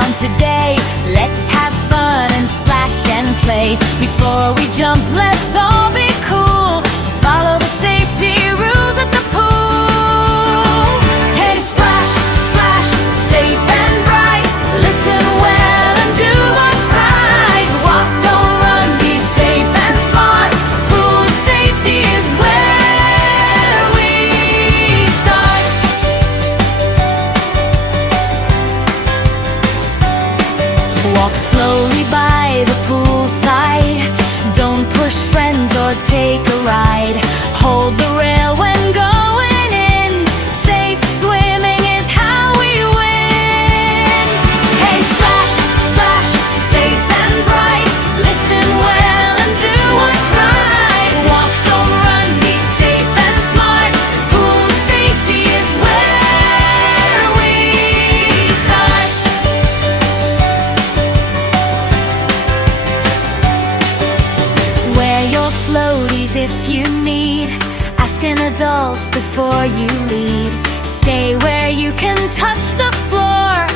playground today. Let's have fun and splash and play. Before we jump, let's all be cool. Follow the safety rules at the pool. Hey, splash, splash, safe and bright. Listen well and do what's right. Walk, don't run, be safe and smart. Pool safety is where we start. Walk slowly by the poolside. Don't push friends or take a ride. Hold the rail when going in. Safe swimming is how we win. Hey, splash, splash, safe and bright. Listen well and do what's right. Walk, don't run, be safe and smart. Pool safety is where we start. Wear your floaties if you need. Ask an adult before you lead. Stay where you can touch the floor.